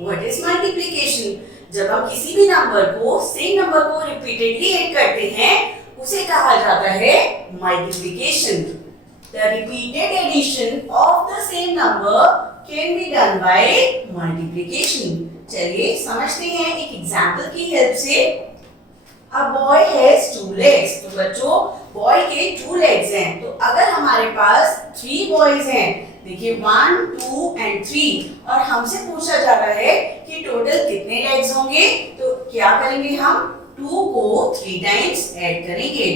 What is multiplication? जब हम किसी भी नंबर को सेम नंबर को रिपीटेडली ऐड करते हैं उसे कहा जाता है multiplication. The repeated addition of the same number can be done by multiplication. चलिए समझते हैं एक एग्जांपल की हेल्प से। A boy has 2 legs। तो बच्चों बॉय के 2 legs हैं, तो अगर हमारे पास 3 boys हैं, देखिए 1, 2 and 3, और हमसे पूछा जा रहा है कि टोटल कितने legs होंगे, तो क्या करेंगे हम 2 को 3 टाइम्स ऐड करेंगे।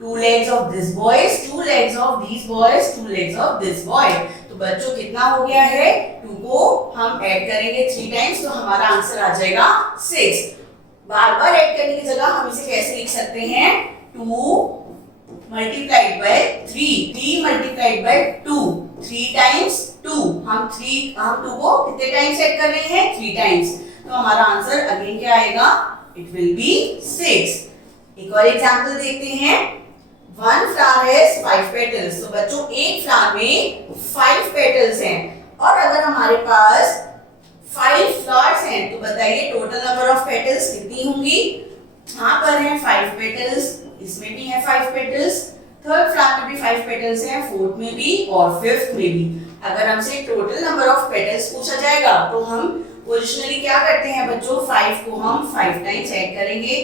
2 legs of this boy, 2 legs of these boys, 2 legs of this boy। तो बच्चों कितना हो गया है, 2 को हम ऐड करेंगे 3 टाइम्स, तो हमारा आंसर आ जाएगा 6। बार बार ऐड करने की जगह हम इसे कैसे लिख सकते हैं, 2 multiplied by 3, 3 multiplied by 2, 3 times 2। हम 2 को कितने टाइम्स ऐड कर रहे हैं, 3 टाइम्स, तो हमारा आंसर अगेन क्या आएगा, इट विल बी 6। एक और एग्जांपल देखते हैं। 1 flower has 5 petals। तो बच्चों एक फ्लावर में 5 पेटल्स हैं, और अगर हमारे पास 5 फ्लावर्स हैं तो बताइए टोटल नंबर ऑफ पेटल्स कितनी होंगी। यहाँ पर हैं 5 पेटल्स, इसमें भी है 5 पेटल्स, थर्ड फ्लावर में भी 5 पेटल्स हैं, फोर्थ में भी और फिफ्थ में भी। अगर हमसे टोटल नंबर ऑफ पेटल्स पूछा जाएगा तो हम पोजिशनली क्या करते हैं बच्चों, 5 को हम 5 टाइम्स ऐड करेंगे।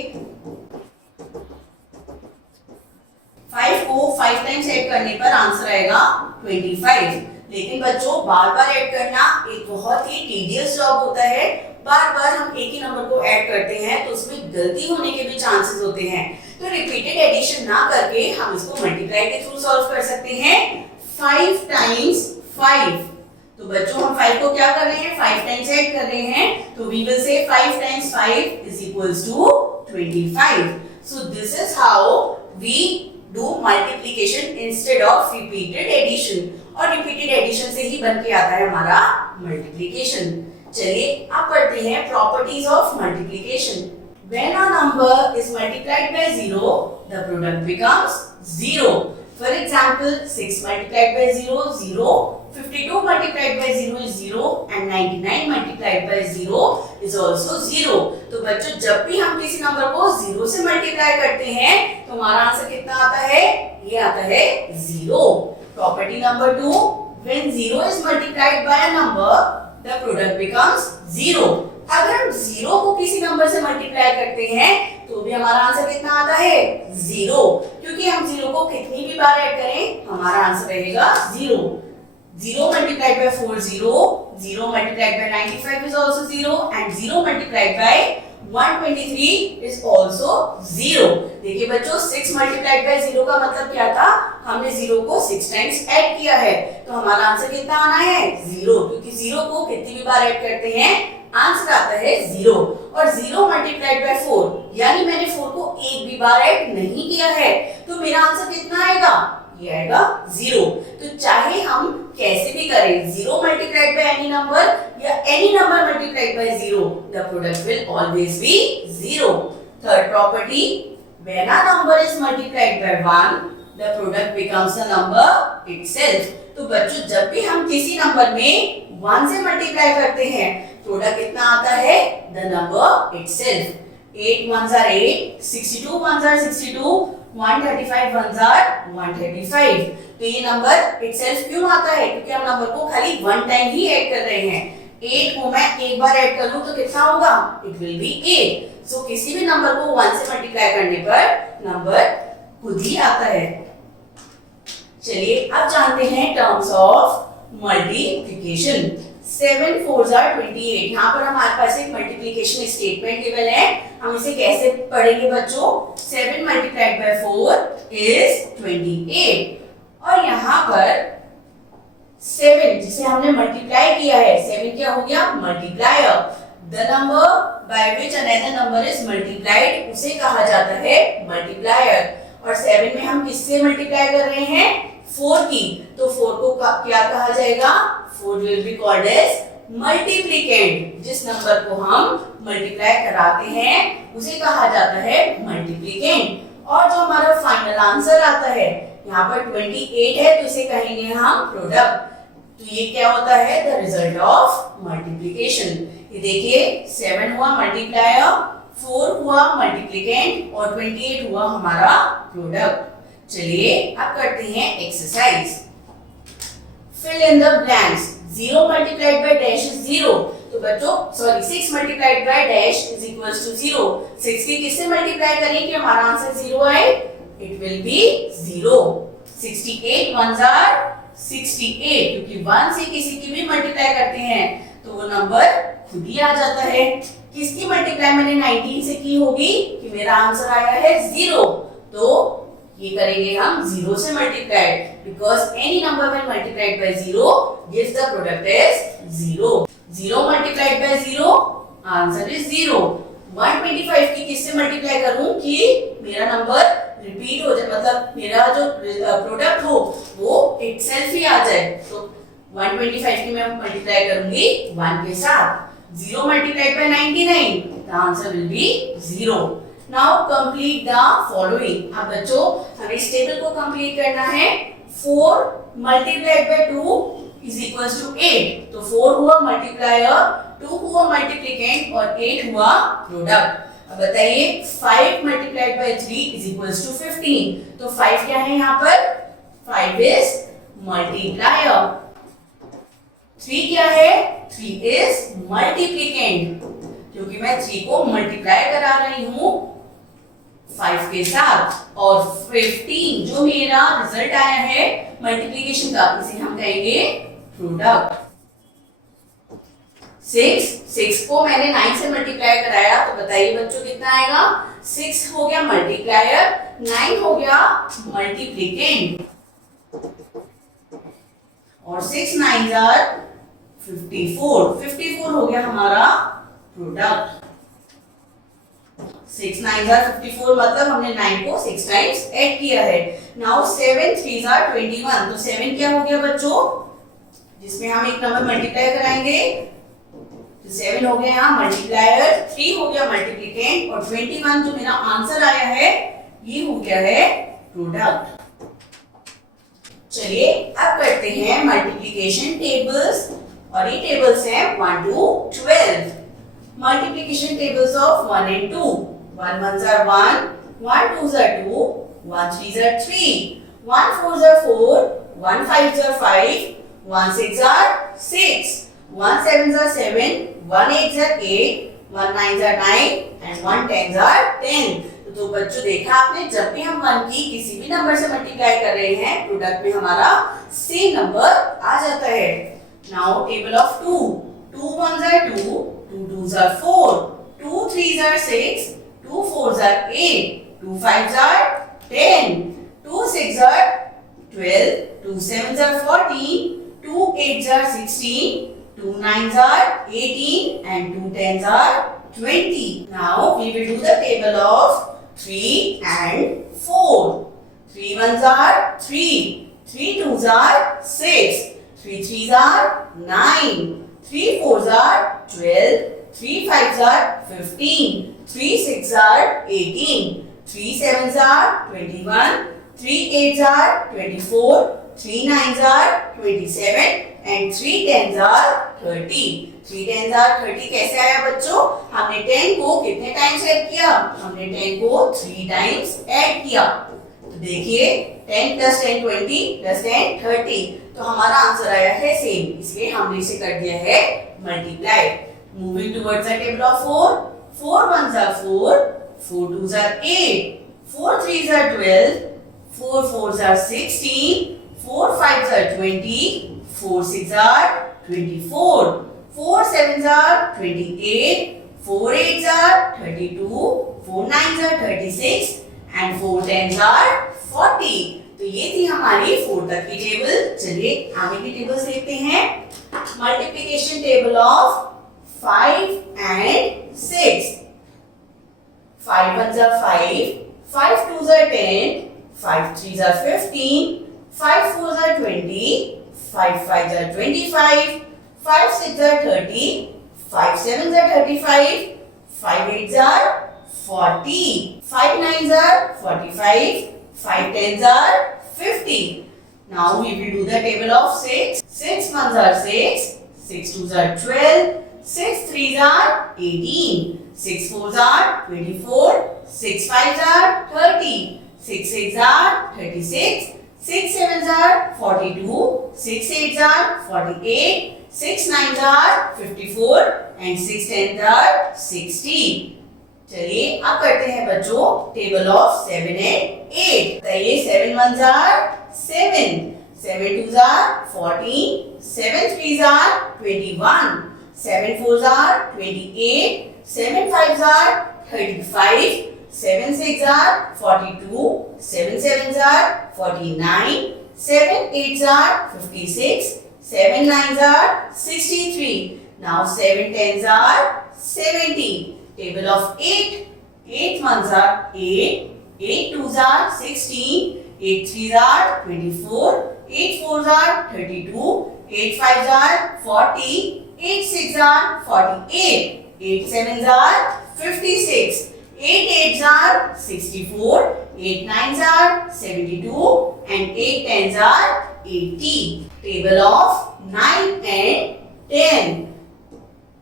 5 को 5 टाइम्स ऐड करने पर आंसर आएगा 25। लेकिन बच्चों बार बार ऐड करना एक बहुत ही टीडियस जॉब होता है। बार बार हम एक ही नंबर को ऐड करते हैं तो उसमें गलती होने के भी चांसेस होते हैं। तो रिपीटेड एडिशन ना करके हम इसको मल्टीप्लाई के थ्रू सॉल्व कर सकते हैं। 5 टाइम्स 5। तो बच्चों हम 5 को क्या कर रहे हैं, 5 टाइम्स ऐड कर रहे हैं, तो we will say 5 times 5 is equals to 25। So this is how we do multiplication instead of repeated addition. और रिपीटेड एडिशन से ही बन के आता है हमारा मल्टीप्लिकेशन। चलिए अब पढ़ते हैं properties of multiplication. When a number is multiplied by 0, the product becomes 0. For example, 6 multiplied by 0, 0. 52 multiplied by 0 is 0, and 99 multiplied by 0 is also 0. तो बच्चों जब भी हम किसी नंबर को 0 से मल्टीप्लाई करते हैं तो हमारा आंसर कितना आता है, ये आता है 0। Property number 2, when 0 is multiplied by a number, the product becomes 0. अगर हम 0 को किसी नंबर से मल्टीप्लाई करते हैं तो भी हमारा आंसर कितना आता है, 0, क्योंकि हम 0 को कितनी भी बार ऐड करें हमारा आंसर रहेगा 0। 0 multiplied by 4 0, 0 multiplied by 95 is also 0, and 0 multiplied by 123 is also 0। देखिए बच्चों 6 multiplied by 0 का मतलब क्या था, हमने 0 को 6 टाइम्स ऐड किया है, तो हमारा आंसर कितना आना है, 0, क्योंकि 0 को कितनी भी बार ऐड करते हैं आंसर आता है 0। और 0 multiplied by 4, यानी मैंने 4 को एक भी बार ऐड नहीं किया है, तो मेरा आंसर कितना आएगा, ये आएगा 0। तो चाहे हम कैसे भी करें, 0 multiplied by any number या any number multiplied by 0, the product will always be 0। Third property, when a number is multiplied by 1, the product becomes a number itself। तो बच्चों जब भी हम किसी नंबर में 1 से मल्टीप्लाई करते हैं प्रोडक्ट कितना आता है, the number itself। 8 ones are 8, 62 ones are 62, 135 ones are 135। तो ये नंबर itself क्यों आता है, क्योंकि हम नंबर को खाली 1 टाइम ही ऐड कर रहे हैं। 8 को मैं एक बार ऐड करूं तो कितना होगा, इट विल बी 8। सो किसी भी नंबर को 1 से मल्टीप्लाई करने पर नंबर खुद ही आता है। चलिए अब जानते हैं terms of multiplication. 7 4s are 28। यहाँ पर हमारे पास एक मल्टीप्लिकेशन स्टेटमेंट गिवन है, हम इसे कैसे पढ़ेंगे बच्चों, 7 multiplied by 4 is 28। और यहाँ पर 7 जिसे हमने मल्टीप्लाई किया है, 7 क्या हो गया, multiplier. The number by which another number is multiplied उसे कहा जाता है मल्टीप्लायर। और 7 में हम किससे मल्टीप्लाई कर रहे हैं, 4 की, तो 4 को क्या कहा जाएगा, 4 will be called as multiplicand। जिस नंबर को हम मल्टीप्लाई कराते हैं उसे कहा जाता है मल्टीप्लिकेंड। और जो हमारा फाइनल आंसर आता है, यहाँ पर 28 है तो इसे कहेंगे हम प्रोडक्ट। तो ये क्या होता है? The result of multiplication. ये देखिए 7 हुआ मल्टीप्लायर, 4 हुआ मल्टीप्लिकेंट और 28 हुआ हमारा प्रोडक्ट। चलिए अब करते हैं exercise. Fill in the blanks. 0 multiplied by dash is 0। तो बच्चों sorry 6 multiplied by dash is equals to 0। 6 की किससे मल्टीप्लाई करें कि हमारा आंसर 0 आए? It will B 0। 68 ones are 68, क्योंकि 1 से किसी की भी मल्टीप्लाई करते हैं तो वो नंबर खुद ही आ जाता है। किसकी मल्टीप्लाई मैंने 19 से की होगी कि मेरा आंसर आया है 0। तो ये करेंगे हम 0 से multiply, because any number when multiplied by 0 gives the product as 0। 0 multiplied by 0 answer is 0। 125 की किससे मल्टीप्लाई करूं कि मेरा नंबर रिपीट हो जाए, मतलब मेरा जो प्रोडक्ट हो वो इटसेल्फ ही आ जाए। तो 125 की मैं मल्टीप्लाई करूंगी 1 के साथ। 0 multiplied bye 99, the answer will be 0। Now complete the following. अब बच्चों हमें इस टेबल को कंप्लीट करना है। 4 multiplied by 2 is equals to 8। तो 4 हुआ मल्टीप्लायर, 2 हुआ मल्टीप्लिकेंट और 8 हुआ प्रोडक्ट। अब बताइए 5 multiplied by 3 is equals to 15। तो 5 क्या है यहाँ पर? 5 इज मल्टीप्लायर। 3 क्या है? 3 इज मल्टीप्लिकेंट, क्योंकि मैं 3 को मल्टीप्लाई करा रही हूं 5 के साथ। और 15 जो मेरा रिजल्ट आया है मल्टीप्लिकेशन का, इसे हम कहेंगे प्रोडक्ट। 6 को मैंने 9 से मल्टीप्लाई कराया, तो बताइए बच्चों कितना आएगा? 6 हो गया मल्टीप्लायर, 9 हो गया मल्टीप्लिकेंट, और 6 9s are 54। 54 हो गया हमारा प्रोडक्ट। 6 9s are 54, मतलब हमने 9 को 6 टाइम्स ऐड किया है। Now 7 3s are 21। तो 7 क्या हो गया बच्चों? जिसमें हम एक नंबर मल्टीप्लाई कराएंगे, तो 7 हो गया यहाँ मल्टीप्लायर, 3 हो गया मल्टीप्लिकेंट और 21 जो मेरा आंसर आया है ये हो गया है प्रोडक्ट। चलिए अब करते हैं मल्टीप्लिकेशन टेबल्स, और ये टेबल्स हैं 1 to 12। Multiplication tables of 1 and 2। 1 1s are 1, 1 2s are 2, 1 3s are 3, 1 4s are 4, 1 5s are 5, 1 6s are 6, 1 7s are 7, 1 8s are 8, 1 9s are 9 and 1 10s are 10। तो बच्चों देखा आपने, जब भी हम 1 की किसी भी नंबर से मल्टीप्लाई कर रहे हैं प्रोडक्ट में हमारा सेम नंबर आ जाता है। Now table of 2। 2 1s are 2, 2 2s are 4, 2 3s are 6, 2 4s are 8, 2 5s are 10, 2 6s are 12, 2 7s are 14, 2 8s are 16, 2 9s are 18 and 2 10s are 20. Now we will do the table of 3 and 4. 3 1s are 3, 3 2s are 6, 3 3s are 9, 3 4s are 12, 3 5s are 15, 3 6s are 18, 3 7s are 21, 3 8s are 24, 3 9s are 27 and 3 10s are 30। 3 10s are 30 कैसे आया बच्चों? हमने 10 को कितने times add किया? हमने 10 को 3 times add किया। तो देखिए 10 plus 10 20 plus 10 30, तो हमारा आंसर आया है सेम, इसलिए हमने इसे कर दिया है multiply. Moving towards the table of 4। 4 1s are 4, 4 2s are 8, 4 3s are 12, 4 4s are 16, 4 5s are 20, 4 6s are 24, 4 7s are 28, 4 8s are 32, 4 9s are 36 and 4 10s are 40। तो ये थी हमारी 4 तक की टेबल। चलिए आगे की टेबल्स देखते हैं। Multiplication table of 5 and 6। 5 1s are 5, 5 2s are 10, 5 3s are 15, 5 4s are 20, 5 5s are 25, 5 6s are 30, 5 7s are 35, 5 8s are 40, 5 9s are 45, 5 10s are 50। Now we will do the table of 6. 6 ones are 6, 6 twos are 12, 6 threes are 18, 6 fours are 24, 6 fives are 30, 6 sixes are 36, 6 sevens are 42, 6 eights are 48, 6 nines are 54 and 6 tens are 60. चलिए अब करते हैं बच्चों table of 7 and 8. बताइए 7 ones are 7, 7 twos are 14, 7 threes are 21, 7 fours are 28, 7 fives are 35, 7 sixes are 42, 7 sevens are 49, 7 eights are 56, 7 nines are 63. Now 7 tens are 70. Table of 8. 8 ones are 8, 8 twos are 16, 8 threes are 24, 8 fours are 32, 8 fives are 40, 8 sixes are 48, 8 sevens are 56, 8 eights are 64, 8 nines are 72 and 8 tens are 80. Table of 9 and 10.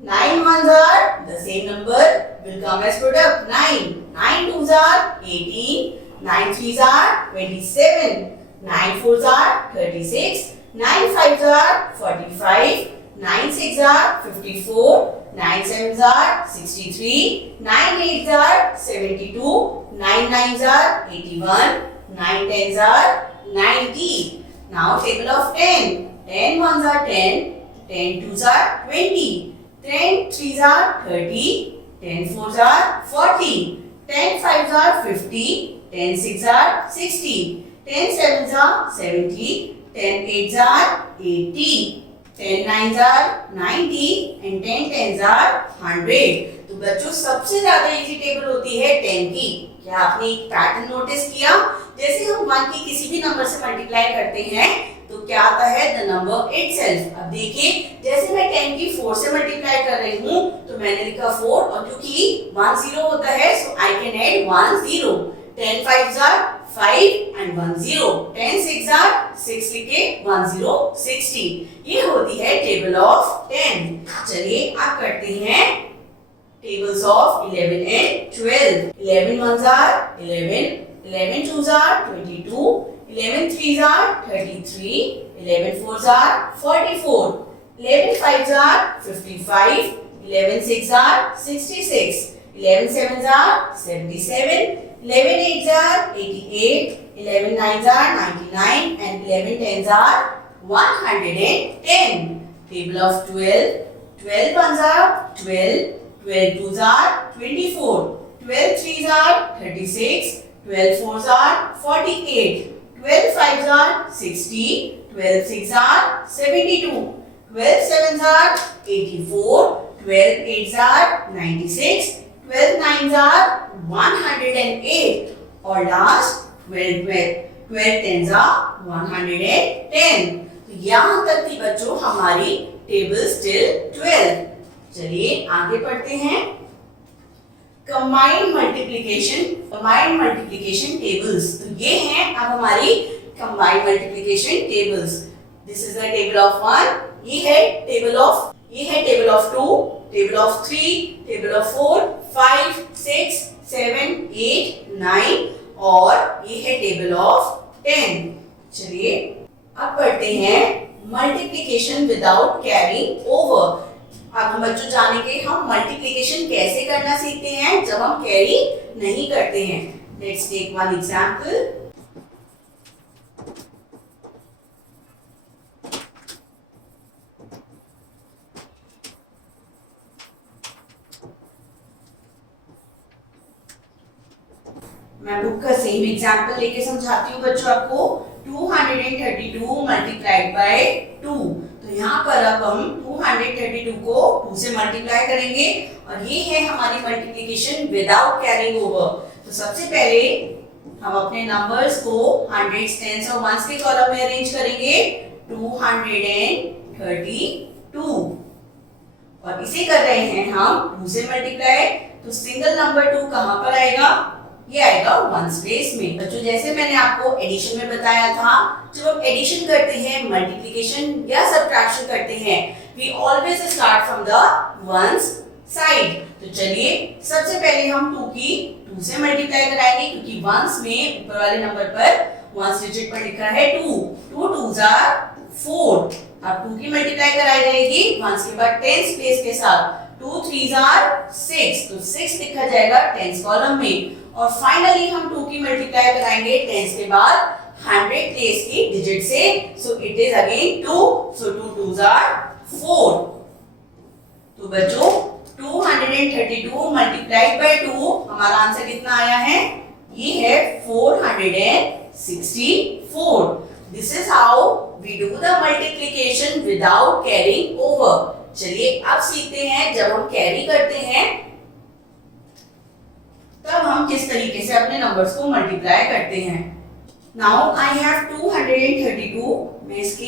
9 ones are the same number will come as product 9. 9 twos are 18, 9 threes are 27, 9 fours are 36, 9 fives are 45, 9 sixes are 54, 9 sevens are 63, 9 eights are 72, 9 nines are 81, 9 tens are 90. Now table of 10. 10 ones are 10, 10 twos are 20, 10 threes are 30, 10 fours are 40, 10 fives are 50, 10 sixes are 60, 10 sevens are 70, 10 eights are 80, 10 nines are 90 and 10 tens are 100. तो बच्चों सबसे ज्यादा easy table होती है 10 की. क्या आपने एक पैटर्न नोटिस किया? जैसे हम 1 की किसी भी नंबर से मल्टीप्लाई करते हैं तो क्या आता है द नंबर इटसेल्फ. अब देखिए जैसे मैं 10 की 4 से मल्टीप्लाई कर रही हूँ तो मैंने लिखा 4 और क्योंकि 1 0 होता है सो I can add 1 0. 10 5s are 5 and 1 0. 10 6 are 6 लिखे 1 0 60. ये होती है टेबल ऑफ 10. चलिए अब करते हैं tables of 11 and 12. 11 ones are 11, 11 twos are 22, 11 threes are 33, 11 fours are 44, 11 fives are 55, 11 sixes are 66, 11 sevens are 77, 11 eights are 88, 11 nines are 99 and 11 tens are 110. Table of 12. 12 ones are 12, 12 twos are 24, 12 threes are 36, 12 fours are 48, 12 fives are 60, 12 sixes are 72, 12 sevens are 84, 12 eights are 96, 12 nines are 108 और last 12 tens are 110. तो यहाँ तक थी बच्चों हमारी tables till 12. चलिए आगे पढ़ते हैं कंबाइंड मल्टीप्लिकेशन टेबल्स. तो ये हैं अब हमारी combined multiplication tables. This is the table of 1, ये है table of 2, table of 3, table of 4, 5, 6, 7, 8, 9 और ये है टेबल ऑफ 10. चलिए अब पढ़ते हैं मल्टीप्लिकेशन विदाउट कैरिंग ओवर. अब हम बच्चों जानेंगे हम मल्टीप्लिकेशन कैसे करना सीखते हैं जब हम कैरी नहीं करते हैं. Let's take one example. मैं बुक का सेम एग्जांपल लेके समझाती हूँ बच्चों आपको. 232 मल्टीप्लाइड बाय 2. तो यहाँ पर अब हम 232 को 2 से मल्टीप्लाई करेंगे और ये है हमारी मल्टीप्लिकेशन विदाउट कैरिंग ओवर. तो सबसे पहले हम अपने नंबर्स को हंड्रेड्स, टेंस और वंस के कॉलम में अरेंज करेंगे. 232 और इसे कर रहे हैं हम 2 से मल्टीप्लाई. तो सिंगल नंबर 2 कहाँ पर आएगा? ये आएगा वंस प्लेस में। बच्चों जैसे मैंने आपको एडिशन में बताया था, जब हम एडिशन करते हैं, मल्टीप्लिकेशन या सब्ट्रैक्शन करते हैं, we always start from the ones side. तो चलिए सबसे पहले हम 2 की 2 से मल्टीप्लाई कराएंगे, क्योंकि वंस में ऊपर वाले नंबर पर वंस डिजिट पर लिखा है 2, 2 2s are 4। अब 2 की मल्टीप्लाई कराई जाएगी वंस के बाद टेंस प्लेस के साथ, 2 3s are 6, तो 6 लिखा जाएगा टेंस कॉलम में। और फाइनली हम 2 की मल्टीप्लाई कराएंगे टेंस के बाद 100 प्लेस की डिजिट से, so it is again 2, so 2 2s are 4। तो बच्चों 232 मल्टीप्लाइड बाय 2, हमारा आंसर कितना आया है? ये है 464। This is how we do the multiplication without carrying over. चलिए अब सीखते हैं जब हम कैरी करते हैं तब हम किस तरीके से अपने नंबर्स को मल्टीप्लाई करते हैं। नाउ आई हैव 232, मैं इसके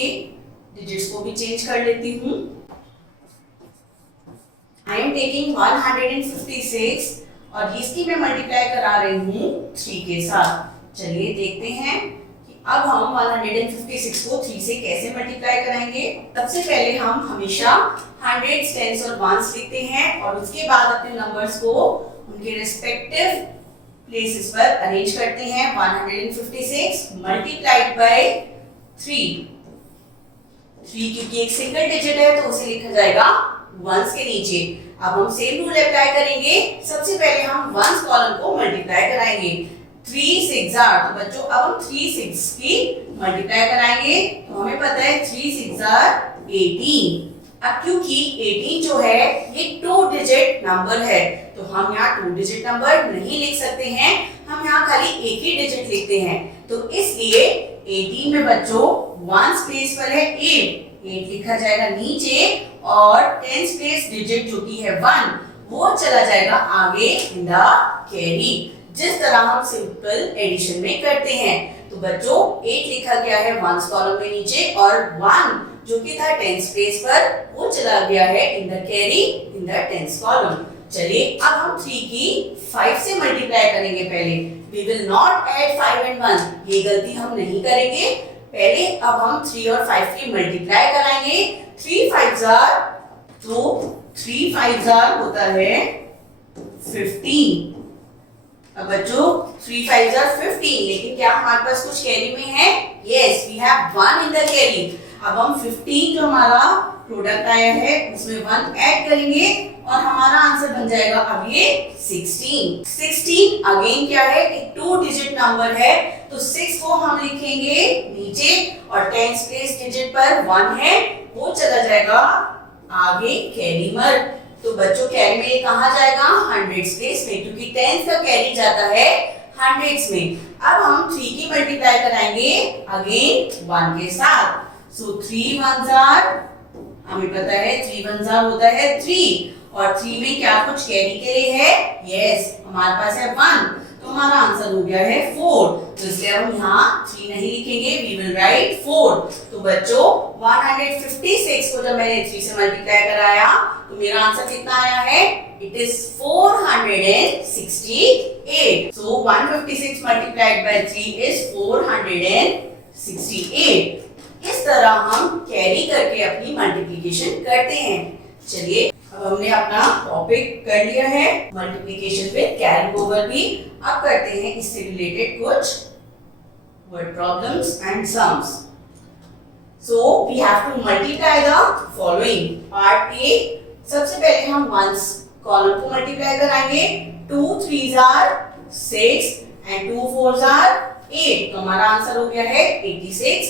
डिजिट्स को भी चेंज कर लेती हूँ। आई एम टेकिंग 156 और इसकी मैं मल्टीप्लाई करा रही हूँ 3 के साथ। चलिए देखते हैं कि अब हम 156 को 3 से कैसे मल्टीप्लाई कराएंगे। सबसे पहले हम हमेशा हंड्रेड्स, टेंस और वंस लिखते हैं और उसके बाद अपने नंबर्स को उनके रिस्पेक्टिव प्लेसेस पर अरेंज करते हैं। 156 मल्टीप्लाइड बाय 3 क्योंकि एक सिंगल डिजिट है तो उसे लिखा जाएगा वंस के नीचे। अब हम सेम रूल अप्लाई करेंगे। सबसे पहले हम वंस कॉलम को मल्टीप्लाई कराएंगे। 3 6 are, तो बच्चों अब हम 3 6 की मल्टीप्लाई कराएंगे, तो हमें पता है 3 6 are 18। अब क्योंकि 18 जो है ये 2 डिजिट नंबर है, तो हम यहाँ 2 डिजिट नंबर नहीं लिख सकते हैं, हम यहाँ खाली एक ही डिजिट लिखते हैं। तो इसलिए 18 में बच्चों वंस प्लेस पर है 8 लिखा जाएगा नीचे और टेंस प्लेस डिजिट जो की है 1 वो चला जाएगा आगे इन द कैरी, जिस तरह हम सिंपल एडिशन में करते हैं। तो बच्चों 8 लिखा गया है वंस कॉलम में नीचे और 1 जो कि था टेंस प्लेस पर वो चला गया है इन the carry in the tens column. चलिए अब हम 3 की 5 से मल्टीप्लाई करेंगे। पहले we will not add 5 and 1, ये गलती हम नहीं करेंगे। पहले अब हम 3 और 5 की मल्टीप्लाई कराएंगे। 3 5s are, तो 3 5s are होता है 15। अब बच्चों 3 5s are 15, लेकिन क्या हमारे पास कुछ कैरी में है? Yes, we have 1 in the carry. अब हम 15 जो हमारा प्रोडक्ट आया है उसमें 1 ऐड करेंगे और हमारा आंसर बन जाएगा अब ये 16। 16 अगेन क्या है? एक 2 डिजिट नंबर है, तो 6 को हम लिखेंगे नीचे और टेंस प्लेस डिजिट पर 1 है वो चला जाएगा आगे कैरी में। तो बच्चों कैरी में ये कहाँ जाएगा? हंड्रेड्स प्लेस में, क्योंकि टेंस का कैरी जाता है हंड्रेड्स में। अब हम 3 की मल्टीप्लाई कराएंगे अगेन 1 के साथ। सो 3 1s are, हमें पता है 3 1s are होता है 3 और 3 में क्या कुछ कैरी के लिए है? यस, हमारे पास है 1, तो हमारा आंसर हो गया है 4। तो इसलिए हम यहाँ 3 नहीं लिखेंगे, वी विल राइट 4। तो बच्चों 156 को जब मैंने 3 से मल्टीप्लाई कराया तो मेरा आंसर कितना आया है? It is 468। So 156 multiplied by 3 is 468। इस तरह हम कैरी करके अपनी मल्टीप्लिकेशन करते हैं। चलिए अब हमने अपना टॉपिक कर लिया है मल्टीप्लिकेशन विद कैरिंग ओवर भी। अब करते हैं इससे रिलेटेड कुछ word problems and sums. So we have to multiply the following. Part A, सबसे पहले हम वंस कॉलम को मल्टीप्लाई कराएंगे। 2 3s are 6 and 2 4s are 8, तो हमारा आंसर हो गया है 86।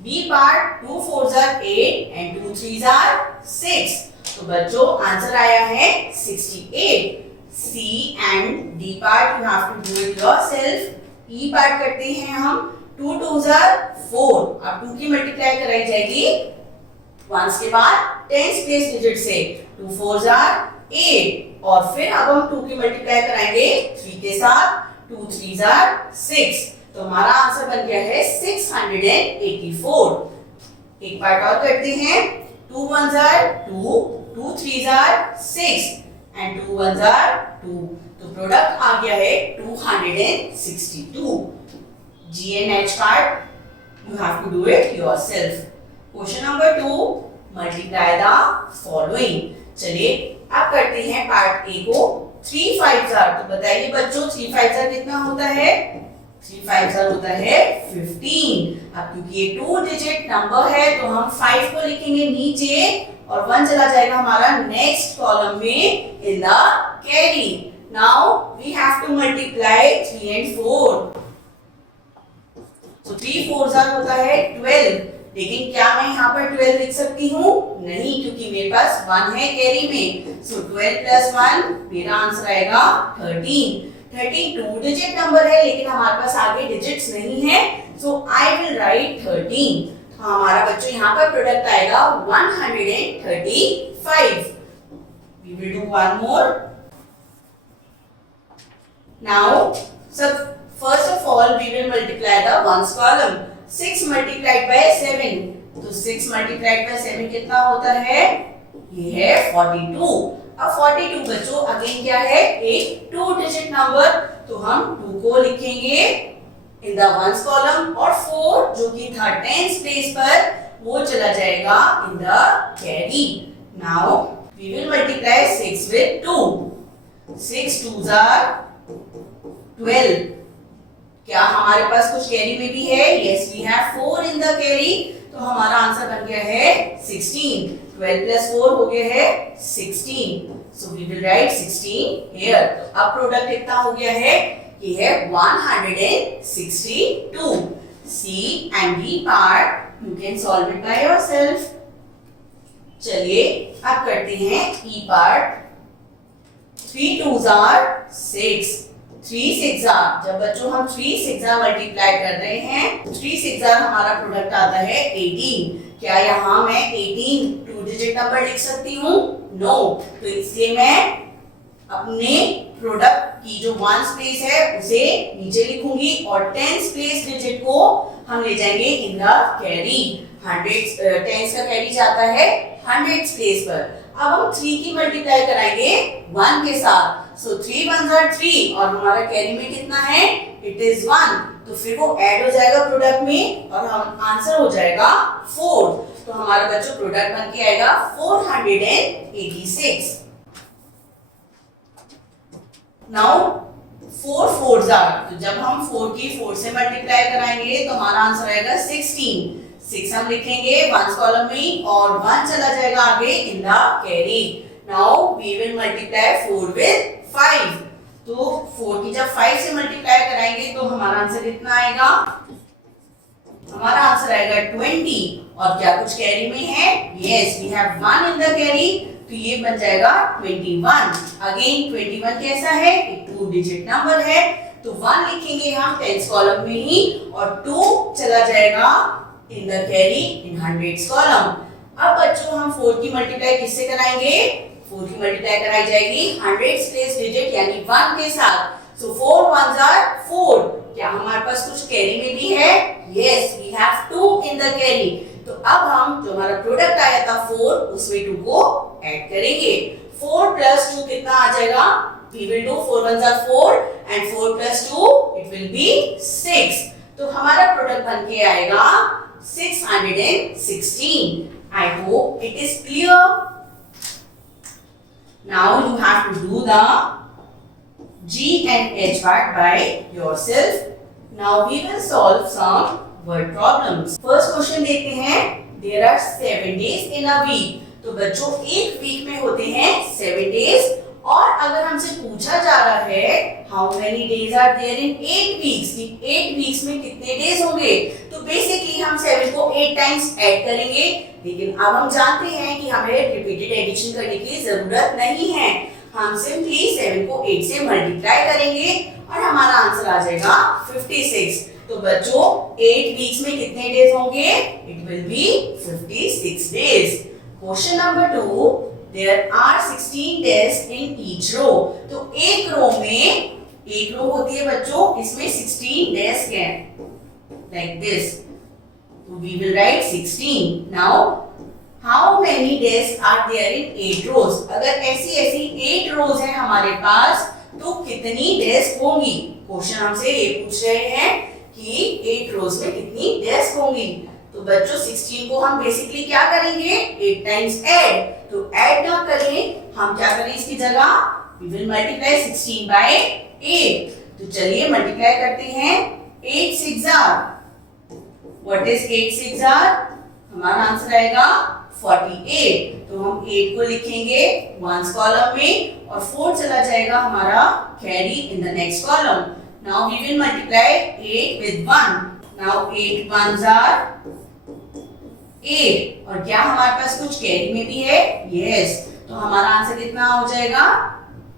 B part 2 4s are 8 and 2 3s are 6, तो बच्चों आंसर आया है 68। C and D part you have to do it yourself. E part करते हैं हम। 2 2s are 4, अब 2 की मल्टीप्लाई कराई जाएगी वंस के बाद टेंस प्लेस डिजिट से। 2 4s are 8 और फिर अब हम 2 की मल्टीप्लाई कराएंगे 3 के साथ। 2 3s are 6, तो हमारा आंसर बन गया है 684। एक पार्ट और करते हैं। 2 1s are 2, 2 3s are 6, and 2 1 are 2, तो प्रोडक्ट आ गया है 262. G and H part you have to do it yourself. Question number 2, multiply the following. चलिए अब करते हैं पार्ट ए को. 3 5 आर, तो बताइए बच्चों 3 5 आर कितना होता है? 3 5 आर होता है 15. अब क्योंकि ये 2 डिजिट नंबर है तो हम 5 को लिखेंगे नीचे और 1 चला जाएगा हमारा नेक्स्ट कॉलम में in the carry. Now we have to multiply 3 and 4. तो 3 4 आर होता है 12. लेकिन क्या मैं यहाँ पर 12 लिख सकती हूँ? नहीं, क्योंकि मेरे पास 1 है कैरी में. सो 12 प्लस 1 मेरा आंसर आएगा 13. 13 2 डिजिट नंबर है लेकिन हमारे पास आगे डिजिट्स नहीं है, सो आई विल राइट 13. तो हमारा बच्चों यहाँ पर प्रोडक्ट आएगा 135. We will do one more. Now सब first of all we will multiply the ones column. 6 multiplied by 7, तो 6 multiplied by 7 कितना होता है? ये है 42. अब 42 बच्चों अगेन क्या है? एक 2 डिजिट नंबर, तो हम 2 को लिखेंगे इन द वंस कॉलम और 4 जो कि था टेंस प्लेस पर वो चला जाएगा in the carry. Now we will multiply 6 with 2. 6 2s are 12. क्या हमारे पास कुछ कैरी में भी है? Yes, we have 4 in the carry, तो हमारा आंसर बन गया है 16. 12 प्लस 4 हो गया है 16. So we will write 16 here. तो अब प्रोडक्ट कितना हो गया है? ये है 162. C and D part you can solve it by yourself. चलिए अब करते हैं ई पार्ट. 3 2s are 6. 3 6 आर, जब बच्चों हम 3 6 आर मल्टीप्लाई कर रहे हैं, 3 6 आर हमारा प्रोडक्ट आता है 18. क्या यहाँ मैं 18 2 डिजिट नंबर लिख सकती हूँ? नो. तो इसलिए मैं अपने प्रोडक्ट की जो वंस प्लेस है उसे नीचे लिखूंगी और टेंस प्लेस डिजिट को हम ले जाएंगे इन द कैरी. 100 टेंस का कैरी जाता है 100 प्लेस पर. अब हम 3 की मल्टीप्लाई कराएंगे 1 के साथ. सो 3 1s are 3 और हमारा कैरी में कितना है? It is 1. तो फिर वो ऐड हो जाएगा प्रोडक्ट में और हम आंसर हो जाएगा 4. तो हमारा बच्चों प्रोडक्ट बन के आएगा 486. नाउ 4 4s are, तो जब हम 4 की 4 से मल्टीप्लाई कराएंगे तो हमारा आंसर आएगा 16. 6 हम लिखेंगे वंस कॉलम में और 1 चला जाएगा आगे in the carry. Now we will multiply 4 with 5. तो 4 की जब 5 से मल्टीप्लाई कराएंगे तो हमारा आंसर कितना आएगा? हमारा आंसर आएगा 20. और क्या कुछ कैरी में है? Yes, we have 1 in the carry, तो ये बन जाएगा 21. अगेन 21 कैसा है? एक 2 डिजिट नंबर है, तो 1 लिखेंगे हम टेंस कॉलम में ही और 2 चला जाएगा in the carry in hundreds column. अब बच्चों हम 4 की मल्टीप्लाई किससे कराएंगे? 4 की मल्टीप्लाई कराई जाएगी हंड्रेड्स प्लेस डिजिट यानी 1 के साथ. सो 4 1s are 4. क्या हमारे पास कुछ कैरी में भी है? Yes, we have 2 in the carry. तो अब हम जो हमारा प्रोडक्ट आया था 4 उसमें 2 को ऐड करेंगे. 4 plus 2 कितना आ जाएगा? We will do 4 1s are 4 and 4 plus 2 it will be 6. तो हमारा प्रोडक्ट बन के आएगा 616. I hope it is clear. Now you have to do the G and H part by yourself. Now we will solve some word problems. First question देखते हैं. There are 7 days in a week. तो बच्चों एक week में होते हैं 7 days और अगर हमसे पूछा जा रहा है how many days are there in 8 weeks, कि 8 weeks में कितने डेज होंगे, तो बेसिकली हम 7 को 8 टाइम्स ऐड करेंगे. लेकिन अब हम जानते हैं कि हमें रिपीटेड एडिशन करने की जरूरत नहीं है. हम सिंपली 7 को 8 से मल्टीप्लाई करेंगे और हमारा आंसर आ जाएगा 56. तो बच्चों 8 वीक्स में कितने डेज होंगे? It will B 56 days. Question number 2, there are 16 desks in each row. तो एक रो में, एक रो होती है बच्चों, इसमें 16 डेस्क हैं like this. So we will write 16. Now how many desks are there in 8 rows? अगर ऐसी 8 रोज है हमारे पास, तो कितनी डेस्क होंगी? क्वेश्चन हमसे ये पूछ रहे हैं कि 8 रोज में कितनी डेस्क होंगी। तो बच्चों 16 को हम बेसिकली क्या करेंगे? 8 टाइम्स ऐड। तो ऐड ना करें, हम क्या करें इसकी जगह? We will multiply 16 by 8। तो चलिए मल्टीप्लाई करते हैं। 8 6 व्हाट इज 8 6 हमारा आंसर आएगा 48। तो हम 8 को लिखेंगे वंस कॉलम में और 4 चला जाएगा हमारा carry in the next column. Now we will multiply 8 with 1। Now 8 1s are 8 और क्या हमारे पास कुछ कैरी में भी है? यस। तो हमारा आंसर कितना हो जाएगा?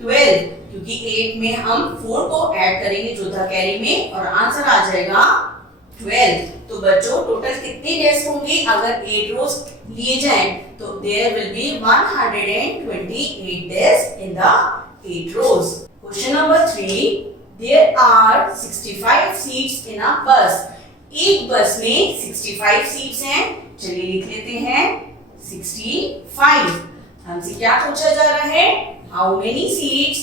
12, क्योंकि 8 में हम 4 को ऐड करेंगे जो था कैरी में और आंसर आ जाएगा 12। तो बच्चों टोटल कितनी डेस्क होंगी अगर 8 रोज लिए जाएं? तो there will be 128 desk in the 8 rows. Question number 3, there are 65 seats in a bus. एक बस में 65 सीट्स हैं। चलिए लिख लेते हैं 65। हमसे क्या पूछा जा रहा है? How many seats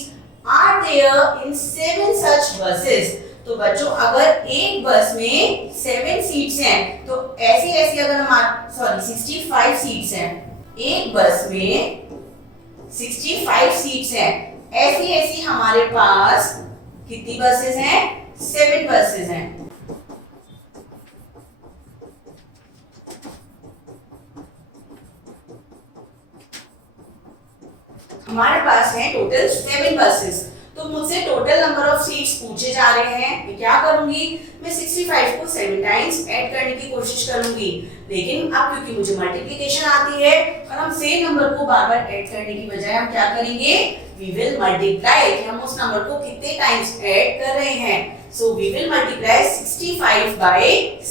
are there in 7 such buses. तो बच्चों अगर एक बस में 7 सीट्स हैं तो ऐसी ऐसी अगर हमारे 65 सीट्स हैं, एक बस में 65 सीट्स हैं, ऐसी ऐसी हमारे पास कितनी बसेस हैं? 7 बसेस हैं। हमारे पास है टोटल 7 बसेस। तो मुझसे टोटल नंबर ऑफ सीट्स पूछे जा रहे हैं। मैं क्या करूंगी? मैं 65 को 7 टाइम्स ऐड करने की कोशिश करूंगी, लेकिन अब क्योंकि मुझे मल्टीप्लिकेशन आती है और हम सेम नंबर को बार बार ऐड करने की बजाय हम क्या करेंगे? वी विल मल्टीप्लाई, कि हम उस नंबर को कितने टाइम्स ऐड कर रहे हैं। So we will multiply 65 by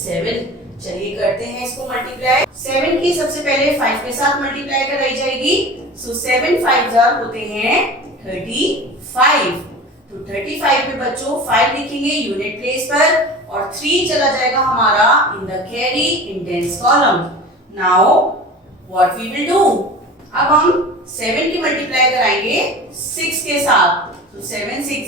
7। चलिए करते हैं इसको मल्टीप्लाई। 7 की सबसे पहले 5 के साथ मल्टीप्लाई कराई जाएगी। सो 7 5s होते हैं 35। तो 35 में बच्चों 5 लिखेंगे यूनिट प्लेस पर और 3 चला जाएगा हमारा in the carry in tens column. Now what we will do? अब हम 7 की मल्टीप्लाई कराएंगे 6 के साथ। तो 7 6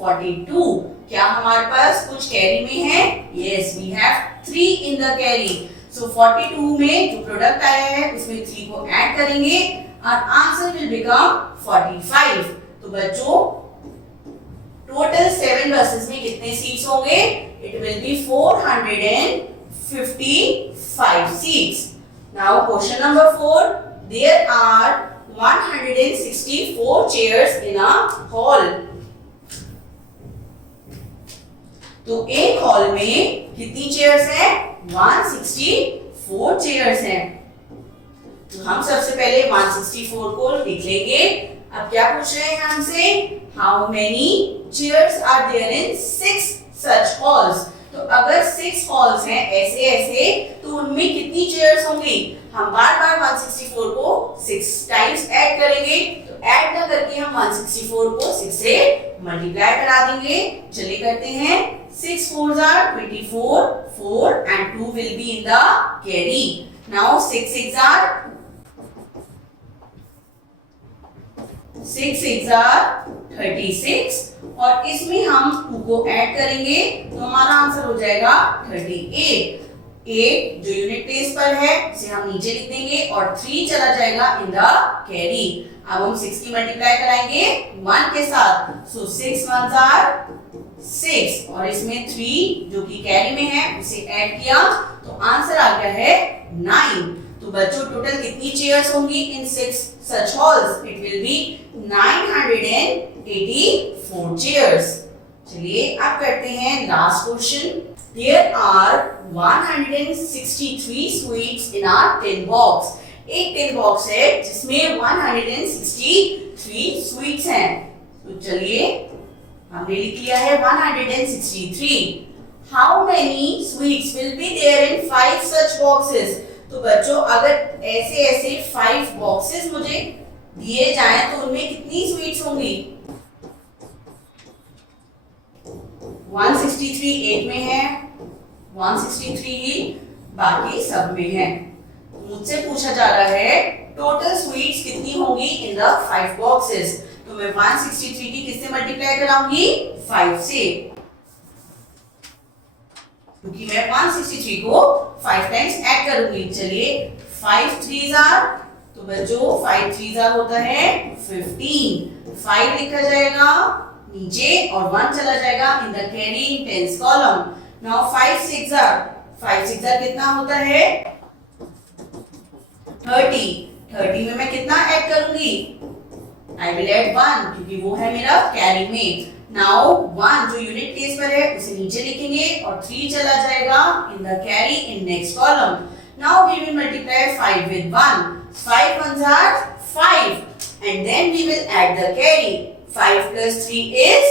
42। क्या हमारे पास कुछ कैरी में है? Yes, we have 3 in the carry. So 42 में जो प्रोडक्ट आया है उसमें 3 को ऐड करेंगे और आंसर विल बिकम 45। तो बच्चों टोटल 7 बसेस में कितने सीट्स होंगे? It will be 455 seats. Now question number 4, there are 164 chairs in a hall. तो एक हॉल में कितनी चेयर्स हैं? 164 चेयर्स हैं। तो हम सबसे पहले 164 को लिख लेंगे। अब क्या पूछ रहे हैं हमसे? How many chairs are there in 6 such halls. तो अगर 6 हॉल्स हैं ऐसे ऐसे, तो उनमें कितनी चेयर्स होंगी? हम बार बार 164 को 6 टाइम्स ऐड करेंगे। तो ऐड ना करके हम 164 को 6 से मल्टीप्लाई करा देंगे। चलिए करते हैं। 6 4s are 24, 4 and 2 will be in the carry. Now 6 6s are 36 और इसमें हम 2 को ऐड करेंगे तो हमारा आंसर हो जाएगा 38। 8 जो यूनिट प्लेस पर है उसे हम नीचे लिख देंगे और 3 चला जाएगा इन द कैरी। अब हम 6 की मल्टीप्लाई कराएंगे 1 के साथ। सो 6 1s are 6 और इसमें 3 जो कि कैरी में है उसे ऐड किया तो आंसर आ गया है 9। तो बच्चों टोटल कितनी चेयर्स होंगी इन 6 such halls? It will be 984 chairs. चलिए अब करते हैं last question. There are 163 sweets in our tin box. एक टिन बॉक्स है जिसमें 163 स्वीट्स हैं। तो चलिए हमने लिख लिया है 163। How many sweets will be there in 5 such boxes? तो बच्चों अगर ऐसे ऐसे 5 बॉक्सेस मुझे दिए जाएं तो उनमें कितनी स्वीट्स होंगी? 163 एक में है, 163 ही बाकी सब में है। मुझसे पूछा जा रहा है टोटल स्वीट्स कितनी होंगी इन द 5 बॉक्सेस। तो तो मैं 163 की किससे मल्टीप्लाई कराऊंगी? 5 से, क्योंकि मैं 163 को 5 टाइम्स ऐड करूंगी। चलिए 5 3s आर, तो बच्चों 5 3s आर होता है 15। 5 लिखा जाएगा नीचे और 1 चला जाएगा in the carry in tens column. Now 5 6 are, 5 6 are कितना होता है? 30। 30 में मैं कितना ऐड करूंगी? आई विल ऐड 1, क्योंकि वो है मेरा कैरी में। नाउ 1 जो यूनिट प्लेस पर है उसे नीचे लिखेंगे और 3 चला जाएगा in the carry in next column. Now we will multiply 5 with 1. 5 ones are 5 and then we will add the carry. 5 plus 3 is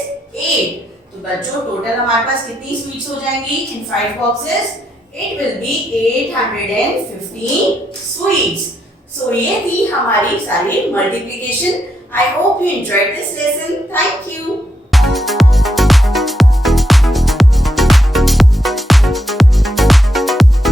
8. तो बच्चों टोटल हमारे पास कितनी स्वीट्स हो जाएंगी इन 5 boxes? It will be 815 sweets. So ये थी हमारी सारी multiplication. I hope you enjoyed this lesson.